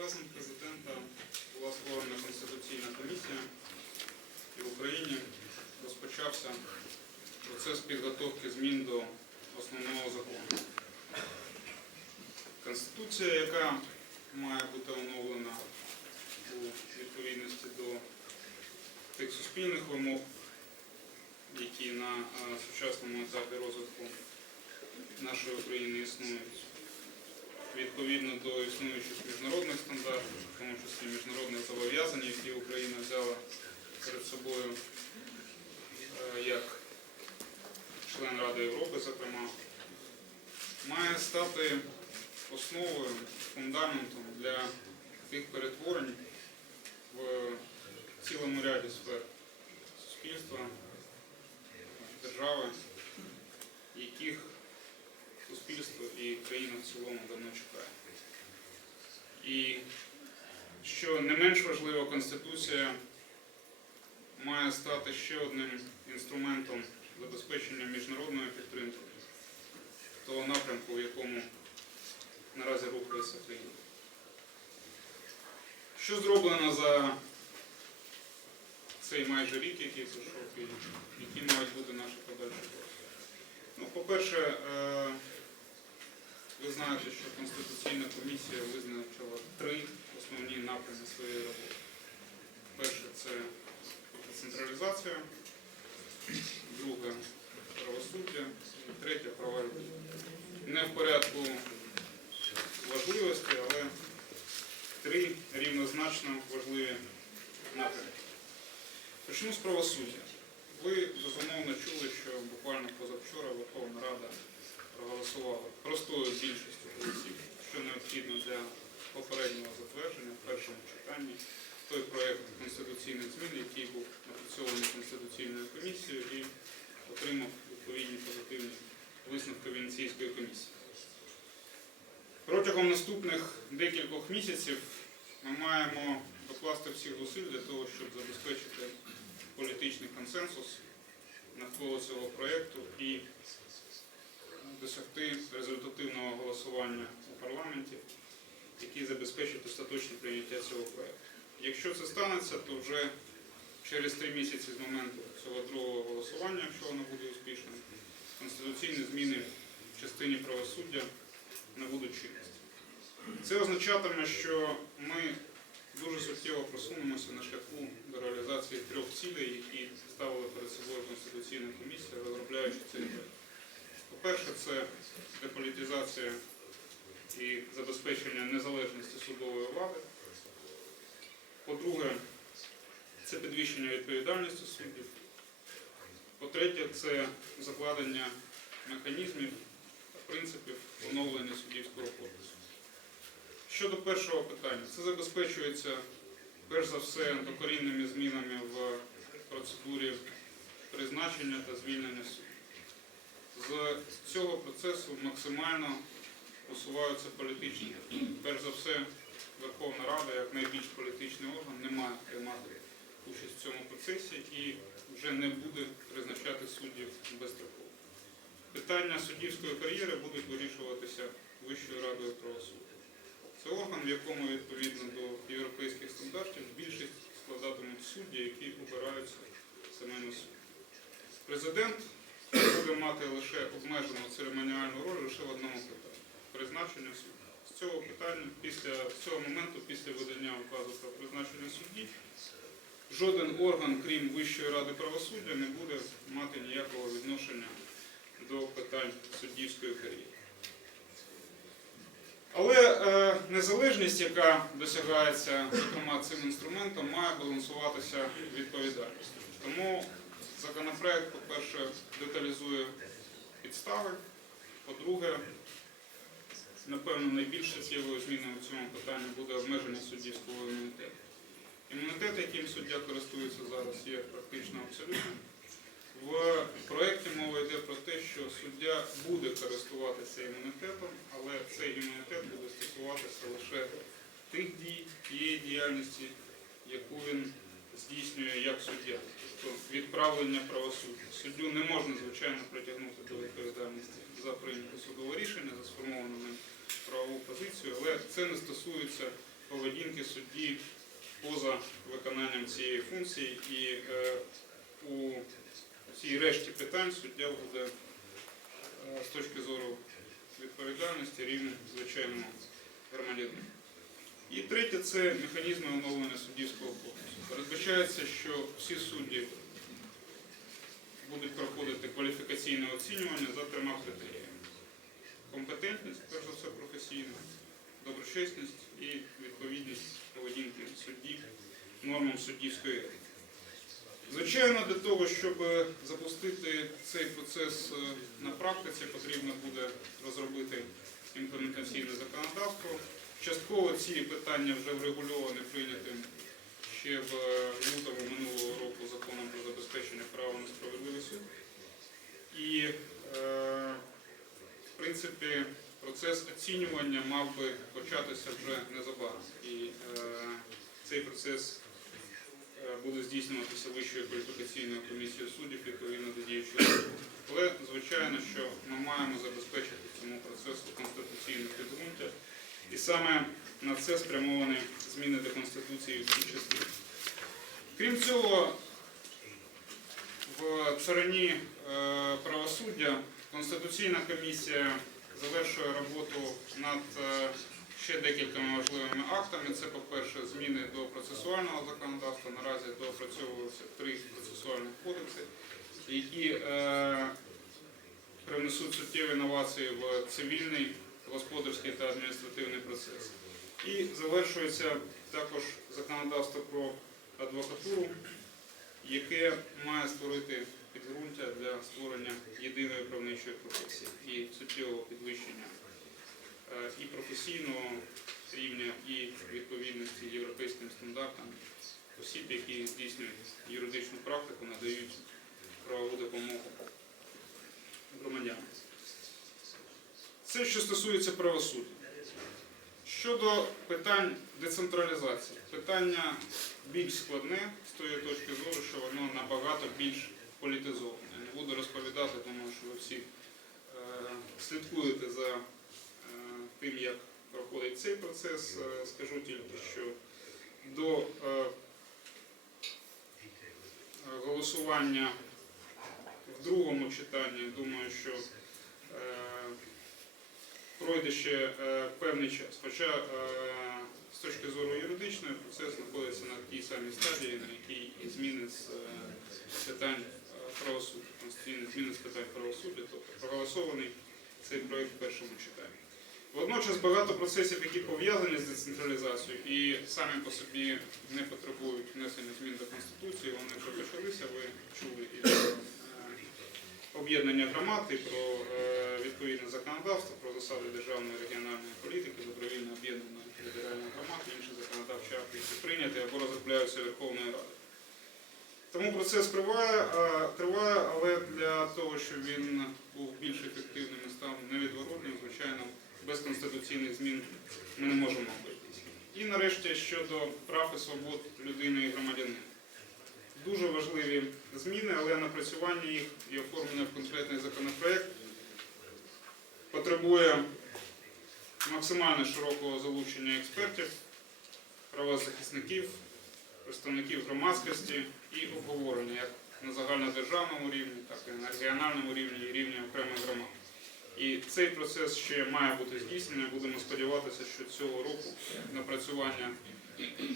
указом президента була створена Конституційна комісія і в Україні розпочався процес підготовки змін до основного закону. Конституція, яка має бути оновлена у відповідності до тих суспільних вимог, які на е, сучасному етапі розвитку нашої України існують, відповідно до існуючих міжнародних стандартів, в тому числі міжнародних зобов'язань, які Україна взяла перед собою е, як член Ради Європи, зокрема, має стати основою, фундаментом для тих перетворень в цілому ряді сфер суспільства, держави, яких суспільство і країна в цілому давно чекає. І що не менш важливо, Конституція має стати ще одним інструментом забезпечення міжнародної підтримки того напрямку, в якому наразі рухається країна. Що зроблено за цей майже рік, який пройшов, і які мають бути наші подальші кроки? Ну, по-перше, е, ви знаєте, що Конституційна комісія визначила три основні напрями своєї роботи. Перше це децентралізація, друге правосуддя, і третє права людини. Не в порядку важливості, але три рівнозначно важливі напрямки. Почну з правосуддя. Ви безумовно чули, що буквально позавчора Верховна Рада проголосувала простою більшістю голосів, що необхідно для попереднього затвердження в першому читанні той проєкт конституційних змін, який був напрацьований Конституційною комісією і отримав відповідні позитивні висновки Венеційської комісії. Протягом наступних декількох місяців ми маємо докласти всіх зусиль для того, щоб забезпечити політичний консенсус навколо цього проєкту і досягти результативного голосування у парламенті, який забезпечить остаточне прийняття цього проєкту. Якщо це станеться, то вже через три місяці з моменту цього другого голосування, якщо воно буде успішним, конституційні зміни в частині правосуддя набудуть чинності. Це означатиме, що ми дуже суттєво просунемося на шляху до реалізації трьох цілей, які ставила перед собою Конституційна комісія, розробляючи цей проект. По-перше, це деполітизація і забезпечення незалежності судової влади. По-друге, це підвищення відповідальності суддів. По-третє, це закладення механізмів та принципів оновлення суддівського корпусу. Щодо першого питання, це забезпечується перш за все докорінними змінами в процедурі призначення та звільнення суддів. З цього процесу максимально усуваються політичні. Перш за все, Верховна Рада, як найбільш політичний орган, не має приймати участь в цьому процесі і вже не буде призначати суддів безстроково. Питання суддівської кар'єри будуть вирішуватися Вищою радою правосуддя. Це орган, в якому відповідно до європейських стандартів більшість складатимуть судді, які обираються самими суддями. Президент буде мати лише обмежену церемоніальну роль лише в одному питанні призначення судді. З цього питання, після цього моменту, після видання указу про призначення судді, жоден орган, крім Вищої ради правосуддя, не буде мати ніякого відношення до питань суддівської кар'єри. Але е, незалежність, яка досягається зокрема цим інструментом, має балансуватися відповідальністю. Тому законопроект, по-перше, деталізує підстави, по-друге, напевно, найбільш суттєвою зміною в цьому питанні буде обмеження суддівського імунітету. Імунітет, яким суддя користується зараз, є практично абсолютним. В проєкті мова йде про те, що суддя буде користуватися імунітетом, але цей імунітет буде стосуватися лише тих дій, тієї діяльності, яку він здійснює як суддя, відправлення правосуддя. Суддю не можна, звичайно, притягнути до відповідальності за прийняте судове рішення, за сформовану ним правову позицію, але це не стосується поведінки судді поза виконанням цієї функції. І е, у цій решті питань суддя буде е, з точки зору відповідальності рівним звичайному громадянину. І третє це механізми оновлення суддівського корпусу. Передбачається, що всі судді будуть проходити кваліфікаційне оцінювання за трьома критеріями: компетентність, перш за все, професійна, доброчесність і відповідність поведінки судді нормам суддівської етики. Звичайно, для того, щоб запустити цей процес е, на практиці, потрібно буде розробити імплементаційне законодавство. Частково ці питання вже врегульовані прийнятим ще в е, лютому минулого року законом про забезпечення права на справедливий суд. І, е, в принципі, процес оцінювання мав би початися вже незабаром. І е, цей процес буде здійснюватися Вищою кваліфікаційною комісією суддів відповідно до діючого закону. Але, звичайно, що ми маємо забезпечити цьому процесу конституційне підґрунтя. І саме на це спрямовані зміни до Конституції в цій частині. Крім цього, в царині е, правосуддя Конституційна комісія завершує роботу над е, ще декількома важливими актами. Це, по-перше, зміни до процесуального законодавства. Наразі доопрацьовуються три процесуальних кодекси, які е, привнесуть суттєві інновації в цивільний, господарський та адміністративний процес. І завершується також законодавство про адвокатуру, яке має створити підґрунтя для створення єдиної правничої професії і суттєвого підвищення е, і професійного рівня, і відповідності європейським стандартам осіб, які здійснюють юридичну практику, надають правову допомогу громадянам. Це що стосується правосуддя. Щодо питань децентралізації, питання більш складне з тої точки зору, що воно набагато більш політизоване. Не буду розповідати, тому що ви всі е, слідкуєте за е, тим, як проходить цей процес. Е, скажу тільки, що до е, голосування в другому читанні, думаю, що е, пройде ще е, певний час. Хоча е, з точки зору юридичної процес знаходиться на тій самій стадії, на якій і зміни з е, питань правосуддя, конституційні зміни з питань правосуддя, тобто проголосований цей проєкт в першому читанні. Водночас багато процесів, які пов'язані з децентралізацією і самі по собі не потребують внесення змін до Конституції, вони вже почалися, ви чули і об'єднання громад, і про е, відповідне законодавство, про засади державної регіональної політики, добровільне об'єднання територіальних громад і інші законодавчі акти, які прийняті або розробляються Верховною Радою. Тому процес триває, триває, але для того, щоб він був більш ефективним і став невідворотним, звичайно, без конституційних змін ми не можемо обійтись. І нарешті щодо прав і свобод людини і громадянина. Дуже важливі зміни, але напрацювання їх і оформлення в конкретний законопроект потребує максимально широкого залучення експертів, правозахисників, представників громадськості і обговорення як на загальнодержавному рівні, так і на регіональному рівні і рівні окремих громад. І цей процес ще має бути здійснений. Будемо сподіватися, що цього року напрацювання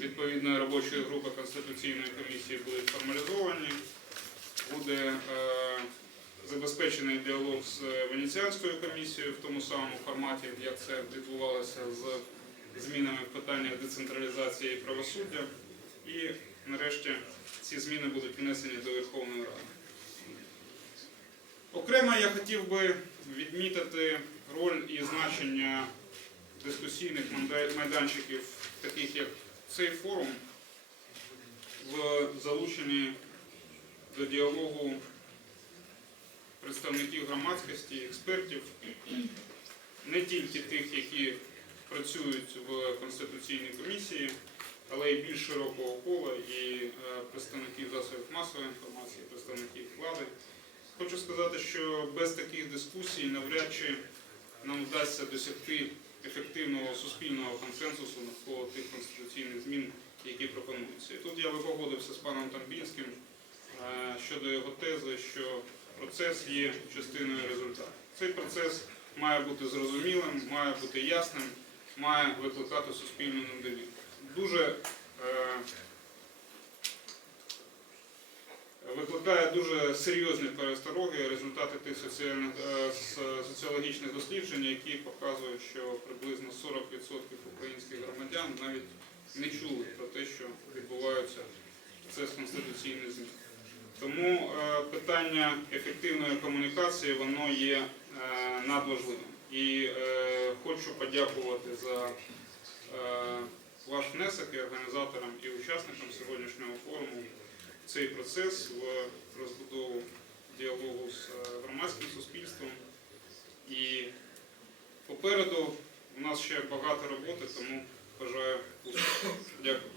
відповідної робочої групи Конституційної комісії будуть формалізовані. Буде е, забезпечений діалог з Венеціанською комісією в тому самому форматі, як це відбувалося з змінами в питаннях децентралізації і правосуддя. І нарешті ці зміни будуть внесені до Верховної Ради. Окремо я хотів би відмітити роль і значення дискусійних майданчиків, таких як цей форум, в залученні до діалогу представників громадськості, експертів, не тільки тих, які працюють в Конституційній комісії, але й більш широкого кола і е, представників засобів масової інформації, представників влади. Хочу сказати, що без таких дискусій навряд чи нам вдасться досягти ефективного суспільного консенсусу навколо тих конституційних змін, які пропонуються. І тут я би погодився з паном Тамбінським е, щодо його тези, що процес є частиною результату. Цей процес має бути зрозумілим, має бути ясним, має викликати суспільну недовіру. Дуже е, викликає дуже серйозні перестороги результати тих соціальних е, соціологічних досліджень, які показують, що приблизно 40% українських громадян навіть не чули про те, що відбуваються процес конституційних змін. Тому е, питання ефективної комунікації воно є е, надважливим. І хочу подякувати за ваш внесок і організаторам і учасникам сьогоднішнього форуму цей процес в розбудову діалогу з е, громадським суспільством. І попереду у нас ще багато роботи, тому бажаю успіху. Дякую.